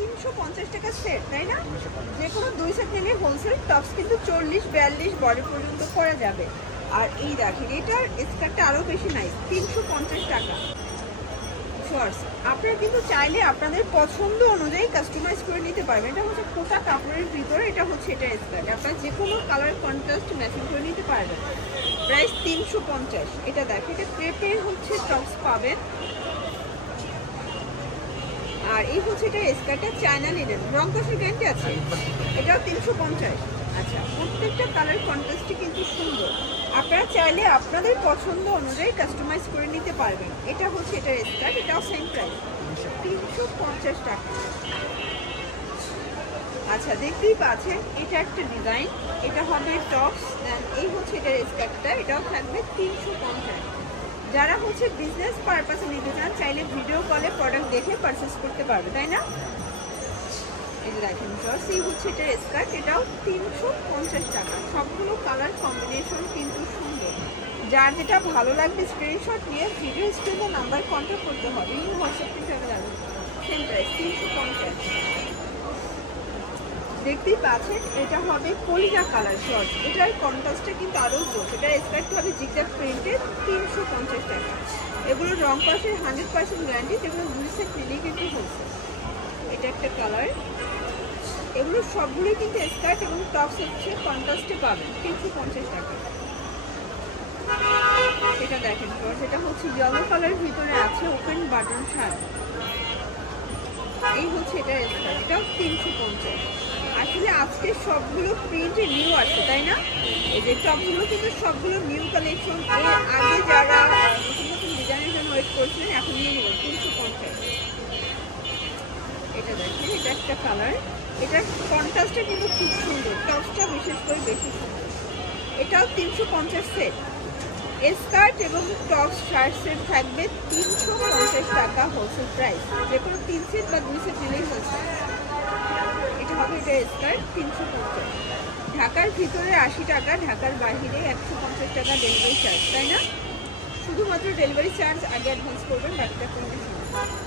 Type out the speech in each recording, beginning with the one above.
350 টাকা সেট, তাই না? যে কোনো 2 সেট নিলে হোলসেল টপস কিন্তু 40-42 বডি পর্যন্ত করা যাবে। আর এই দেখেন এটার স্কার্টটা আরো বেশি নাইস, 350 টাকা। আপনারা কিন্তু চাইলে আপনাদের পছন্দ অনুযায়ী কাস্টমাইজ করে নিতে পারবেন। এটা হচ্ছে কোটা কাপড়ের ভিতরে, এটা হচ্ছে এটা স্কার্ট, আপনারা যে কোনো কালার কন্ট্রাস্ট ম্যাচিং করে নিতে পারবেন। প্রাইস 350। এটা দেখেন এটা ক্রেপের হচ্ছে টপস পাবেন। আর এই হচ্ছে এটা স্কার্টটা চায়না লিনেন, রং কষের গ্যারান্টি আছে। এটাও 350। আচ্ছা, প্রত্যেকটা কালার কন্ট্রাস্টই কিন্তু সুন্দর, আপনারা চাইলে আপনাদের পছন্দ অনুযায়ী কাস্টমাইজ করে নিতে পারবেন। এটা হচ্ছে এটার স্কার্ট, এটাও সেম প্রাইস 350 টাকা। আচ্ছা, দেখতেই পাচ্ছেন এটা একটা ডিজাইন, এটা হবে টপস, এই হচ্ছে এটার স্কার্টটা, এটাও থাকবে 350। যারা হচ্ছে বিজনেস পারপাসে নিতে চান চাইলে ভিডিও কলে প্রোডাক্ট দেখে পারচেস করতে পারবে, তাই না? এই যে দেখেন জর্জ, এই হচ্ছে এটার স্কার্ট, এটাও 350 টাকা। সবগুলো কালার কম্বিনেশন কিন্তু সুন্দর, যার যেটা ভালো লাগবে স্ক্রিনশট নিয়ে ভিডিও স্ক্রিনে নাম্বার কন্ট্যাক্ট করতে হবে। এই হোয়াটসঅ্যাপ কিন্তু অ্যাভেলেবল, সেম প্রাইস 350। দেখতেই পাচ্ছেন এটা হবে কলিজা কালার শর্ট, এটার কন্ট্রাস্টটা কিন্তু আরও জোর। এটার স্কার্ট হবে জিগজ্যাগ প্রিন্টেড, 350 টাকা। এগুলো রং কষের 100% গ্যারান্টি, যেগুলো 2 সেট নিলেই কিন্তু হচ্ছে। এটা একটা কালার, এগুলো সবগুলোই কিন্তু স্কার্ট এবং টপস হচ্ছে কন্ট্রাস্টে পাবেন, 350 টাকা। এটা দেখেন শর্ট, এটা হচ্ছে ইয়েলো কালার ভিতরে আছে ওপেন বাটন শার্ট। এই হচ্ছে এটা স্কার্ট, এটাও 350। আসলে আজকে সবগুলো প্রিন্ট নিউ আসছে, তাই না? এই যে টপগুলো কিন্তু সবগুলো নিউ কালেকশন, এর আগে যারা নতুন নতুন ডিজাইনের জন্য ওয়েট করছিলেন এখন নিয়ে নেবেন 350। এটা দেখেন এটা একটা কালার, এটার কন্ট্রাস্টটা কিন্তু খুব সুন্দর, টপসটা বিশেষ করে বেশি সুন্দর। এটাও 350 সেট, স্কার্ট এবং টপস শার্ট সেট থাকবে 350 টাকা হোলসেল প্রাইস। যে কোনো 3 সেট বা 2 সেট নিলেই হোলসেল। এটা হবে এটা স্কার্ট 350। ঢাকার ভিতরে 80 টাকা, ঢাকার বাইরে 150 টাকা ডেলিভারি চার্জ, তাই না? শুধুমাত্র ডেলিভারি চার্জ আগে অ্যাডভান্স করবেন, বাকিটা কন্ডিশন।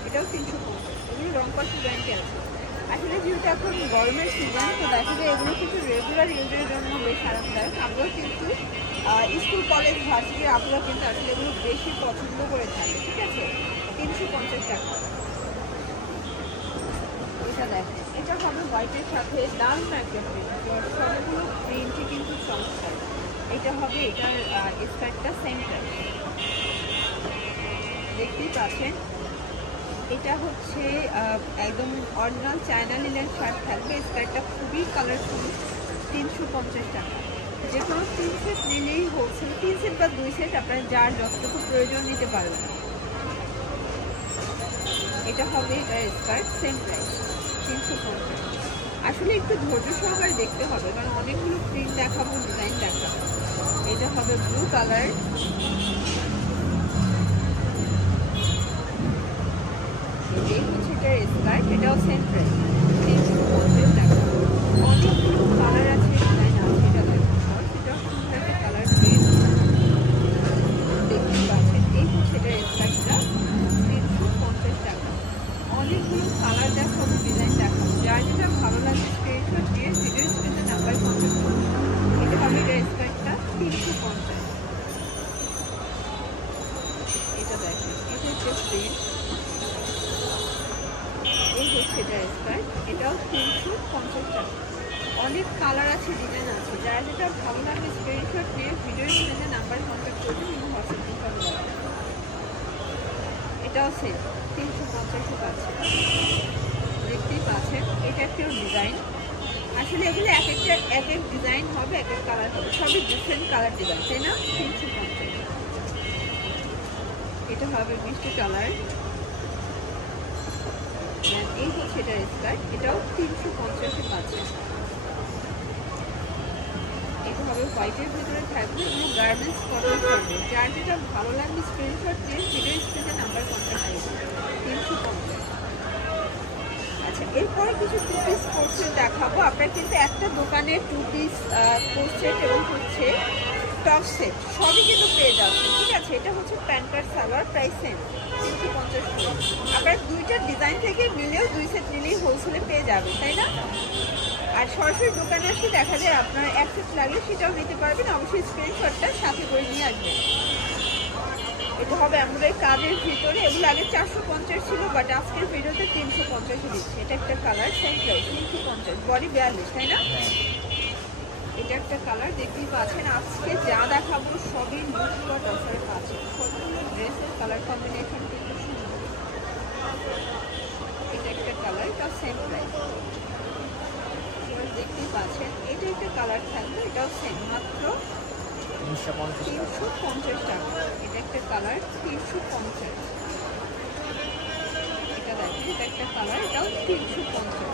এটাও 350। এগুলো রং কষের গ্যারান্টি আছে। আসলে যেহেতু এখন গরমের সিজন, তো দেখা যায় এগুলো কিন্তু রেগুলার ইউজের জন্য বেশ আরামদায়ক। আমরাও কিন্তু স্কুল কলেজ ভার্সিটির আপুরা কিন্তু আসলে এগুলো বেশি পছন্দ করে থাকে, ঠিক আছে? 350 টাকা। এটা দেখেন এটা হবে হোয়াইটের সাথে দারুণ একটা প্রিন্ট, সবগুলো প্রিন্টই কিন্তু চমৎকার। এটা হবে এটার স্কার্টটা সেম প্রাইস, দেখতেই পাচ্ছেন। এটা হচ্ছে একদম অরিজিনাল চায়না লিনেন শার্ট থাকবে, স্কার্টটা খুবই কালারফুল, 350 টাকা। যে কোনো 3 সেট নিলেই হোলসেল, 3 সেট বা 2 সেট আপনারা যার যতটুকু প্রয়োজন নিতে পারবেন। এটা হবে এটার স্কার্ট সেম প্রাইস 350। আসলে একটু ধৈর্য সহকারে দেখতে হবে, কারণ অনেকগুলো প্রিন্ট দেখাবো, ডিজাইন দেখাবো। এটা হবে ব্লু কালার, এই হচ্ছে এটার স্কার্ট, এটাও সেম প্রাইস 350 টাকা। অনেকগুলো কালার আছে, ডিজাইন আছে। এটা দেখুন শর্ট, এটাও সুন্দর একটা কালার প্রিন্ট, দেখতে পাচ্ছেন। এই হচ্ছে এটার স্কার্টটা 350 টাকা। অনেকগুলো কালার দেখাবো, ডিজাইন দেখাবো, যার যেটা ভালো লাগে স্ক্রিনশট দিয়ে ভিডিও স্ক্রিনে নাম্বার কন্ট্যাক্ট করুন। এটা হবে এটার স্কার্টটা 350। এটা দেখেন এটা হচ্ছে প্রিন্ট, এই হচ্ছে এটার স্কার্ট, এটাও 350 টাকা। অনেক কালার আছে, ডিজাইন আছে, যারা যেটা ভালো লাগে স্ক্রিনশট নিয়ে ভিডিও স্ক্রিনে নাম্বার কন্ট্যাক্ট করবেন এবং হোয়াটসঅ্যাপ করতে হবে। এটাও সেম 350 পাচ্ছে, দেখতেই পাচ্ছেন। এটা একটা ডিজাইন, আসলে এগুলো এক এক ডিজাইন হবে, এক এক কালার হবে, সবই ডিফারেন্ট কালার ডিজাইন, তাই না? 350। এটা হবে মিষ্টি কালার, এই হচ্ছে এটার স্কার্ট, এটাও 350 পাচ্ছে। এটা হবে হোয়াইটের ভিতরে থাকবে, এগুলো গার্মেন্টস কটন থাকবে, যার যেটা ভালো লাগবে স্ক্রিনশট দিয়ে ভিডিও স্ক্রিনে নাম্বার কন্ট্যাক্ট করবে। 350। আচ্ছা, এরপরে কিছু 2 পিস কোট সেট দেখাবো। আপনারা কিন্তু একটা দোকানে 2 পিস কোট সেট এবং হচ্ছে টপ সেট সবই কিন্তু পেয়ে যাচ্ছেন, ঠিক আছে? এটা হচ্ছে প্যান্ট কাট সালোয়ার, প্রাইস সেম 350 টাকা। আপনারা দুইটা ডিজাইন থেকে মিলেও 2 সেট নিলেই হোলসেলে যাবে, তাই না? আর সরাসরি দোকানে আসলে দেখা যায় আপনার এক সেট লাগলে সেটাও নিতে পারবেন, অবশ্যই স্ক্রিনশটটা সাথে করে নিয়ে আসবেন। এটা হবে এমব্রয়ডারি কাজের ভিতরে, এগুলো আগে 450 ছিল, বাট আজকের ভিডিওতে 350 দিচ্ছে। এটা একটা কালার, সেম প্রাইস 350, বডি 42, তাই না? এটা একটা কালার দেখতেই পাচ্ছেন। আজকে যা দেখাবো সবই লুটপাট অফার আছে, সবগুলো ড্রেসের কালার কম্বিনেশন কিন্তু সুন্দর। এটা একটা কালার, এটা সেম প্রাইস দেখতেই পাচ্ছেন। এটা একটা কালার থাকবে, এটাও সেম, মাত্র 350 টাকা। এটা একটা কালার 350। এটা দেখেন, এটা একটা কালার, এটাও 350।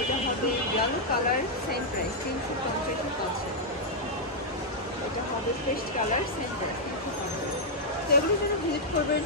এটা হবে ইয়েলো কালার, সেম প্রাইস 350 পাচ্ছে। এটা হবে পেস্ট কালার, সেম প্রাইস 350। তো এগুলো যেন ভিজিট করবেন